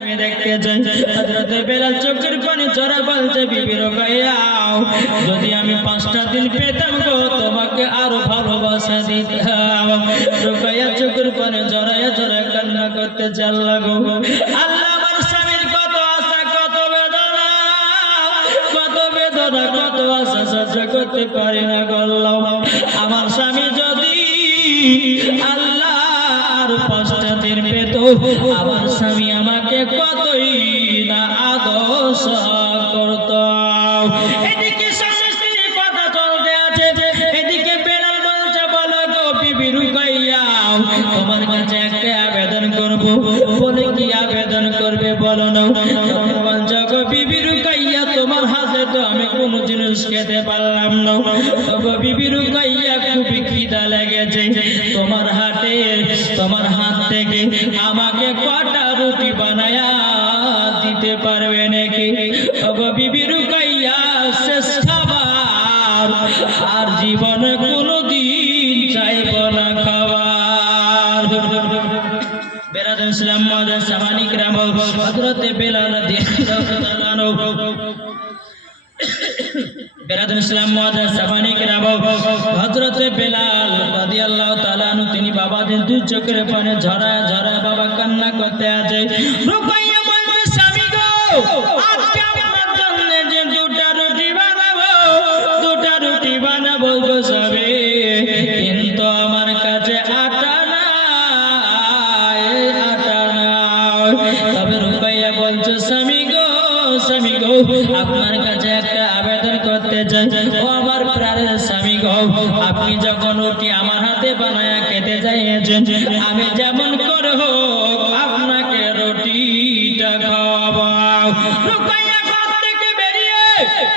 আমি দেখতে যাই হযরত বেলাল চোখের পানি ঝরা বলছে বিবি রুকাইয়া যদি আমি 5টা দিন পেতাম গো তোমাকে আরো ভালোবাসা দিতাম। রুকাইয়া চোখের পানি ঝরায়া ঝরা কান্না করতে চাল লাগো। আল্লাহ আমার স্বামীর কত আশা কত বেদনা কত আশা সহ্য করতে পারি না গল্লাহ। আমার স্বামী যদি আল্লাহ আর 5টা দিন পেত আমার স্বামী আমাকে কতই না আদর্শ করত। এদিকে স্বামী স্ত্রীর কথা চলতে আছে, এদিকে বেলাল বলছে বলো গো বিবি রুকাইয়া তোমার কাছে একটা আবেদন করব। বলে কি আবেদন করবে বলো না। বলছে গো বিবি রুকাইয়া তোমার হাতে তো আমি কোনো জিনিস খেতে পারলাম না। গো বিবি রুকাইয়া খুবই খিদা লেগেছে, তোমার হাত থেকে আমাকে কটা রুটি বানায়া দিতে পারবে নাকি? ওগো বিবি রুকাইয়া শেষ খাবার আর জীবনে কোনোদিন চাইব না খাবার। বেরাদ ইসলাম মাদার সামানি গ্রাম হযরত বেলাল রাদিয়াল্লাহু তাআলা আনহু বেরাদ ইসলাম মাদার সামানি গ্রাম হযরত বেলাল রাদিয়াল্লাহু তাআলা আনহু তিনি বাবাদের দুই চোখের পানি ঝরায় ঝরায় বাবা কান্না করতে আছে। রুকাইয়া বলছে স্বামী গো আজকে আপনার জন্য যে দুটা রুটি বানাবো গো স্বামী, কিন্তু আমার কাছে আটা নাই। তবে রুকাইয়া বলছে স্বামী গো আপনার কাছে একটা আবেদন করতে চাই। ও আমার প্রাণের স্বামী গো, আপনি যখন রুটি আমার হাতে বানায়া খেতে যাইয়েছেন আমি যেমন করে হোক আপনাকে রুটিটা খাওয়াবো। রুকাইয়া ঘর থেকে বেরিয়ে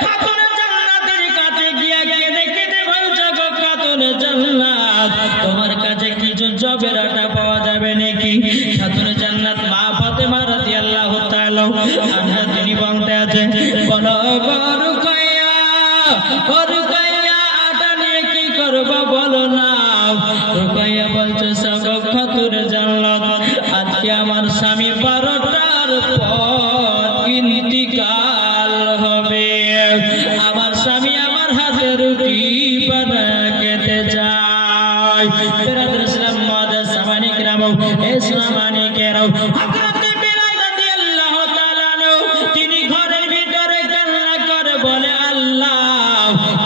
খাতুনে জান্নাতের কাছে গিয়ে কেঁদে কেঁদে বলছে গো খাতুনে জান্নাত তোমার কাছে কিছু জবের আটা পাওয়া যাবে নাকি? খাতুনে জান্নাত মা ফাতেমা রাদিয়াল্লাহু তাআলা আনহা তিনি বলতে আছে বলো গো রুকাইয়া আটা নিয়ে কি করবো বলো না। রুকাইয়া বলছে সগো খাতুনে জান্নাত আজকে আমার স্বামী 12টার পর ইন্তিকাল হবে, আমার স্বামী আমার হাতে রুটি বানায় খেতে চায়। বেরাদ ইসলাম মাদার সামানি গ্রাম ইসলামানি কেরাও হযরত বেলাল রাদিয়াল্লাহু তাআলা তিনি ঘরের ভিতরে কান্না করে বলে আল্লাহ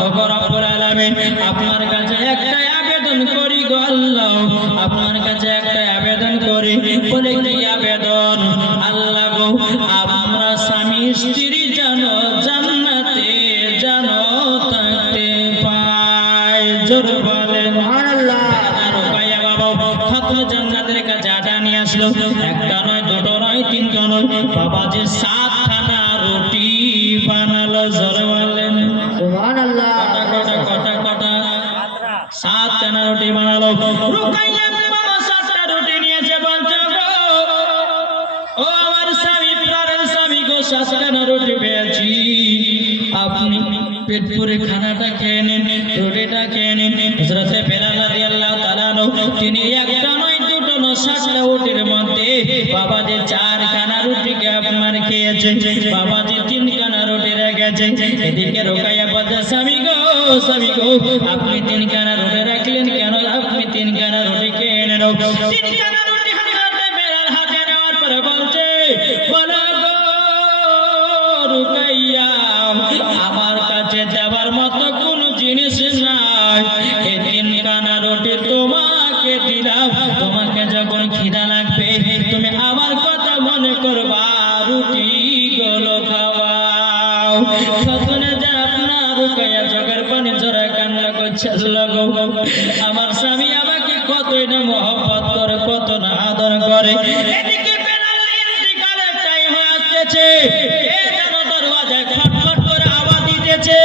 ওগো রব্বুল আলামিন আপনার কাছে একটা আবেদন করি গো আল্লাহ, আপনার কাছে একটা আবেদন করি। বলে কি আবেদন? আল্লাহ গো আমরা স্বামী স্ত্রী জানো জান্নাতে জানো থাকতে পাই। জোর বলেন সুবহানাল্লাহ। রুকাইয়া বাবা খাতুনে জান্নাতের কাছে আটা নিয়ে আসলো, একটা নয় দুটো নয় তিনটা নয় বাবা যে 7খানা রুটি বানালো। জোর বলেন সুবহানাল্লাহ। কটা 7খানা রুটি বানালো। রুকাইয়া বাবা 7টা রুটি নিয়েছে বলছে গো ও আমার স্বামী প্রাণের স্বামী গো 7খানা রুটি পেয়েছি, আপনি পেট ভরে খানাটা খেয়ে নিন, রুটিটা খেয়ে নিন। হযরত বেলাল রাদিয়াল্লাহু তাআলা তিনি একটা নয় দুটো নয় 7টা রুটির মধ্যে বাবা যে 4খানা রুটিকে আপনার খেয়েছে, বাবা যে 3খানা রুটি রেখেছে। এদিকে রুকাইয়া বলছে স্বামী গো আপনি 3খানা রুটি রাখলেন কেন? আপনি 3খানা রুটি খেয়ে নেন। 3খানা রুটি হযরত বেলাল হাতে নেওয়ার পরে বলছে বলো গো রুকাইয়া আমার কাছে দেওয়ার মতো কোনো জিনিস নাই, এই 3খানা রুটি তোমাকে দিলাম, তোমাকে যখন খিদা লাগবে তুমি আমার কথা মনে করবা, রুটি গুলো খাওয়াও। খাতুনে যা আপনার রুকাইয়া চোখের পানি ঝরা কান্না করছে আমার স্বামী আমাকে কতই না মহব্বত করে কত না আদর করে। এদিকে বেলালের ইন্তিকালের টাইম হয়ে আসছে, কে যেন দরওয়াজায় খটখট করে আওয়াজ দিতেছে।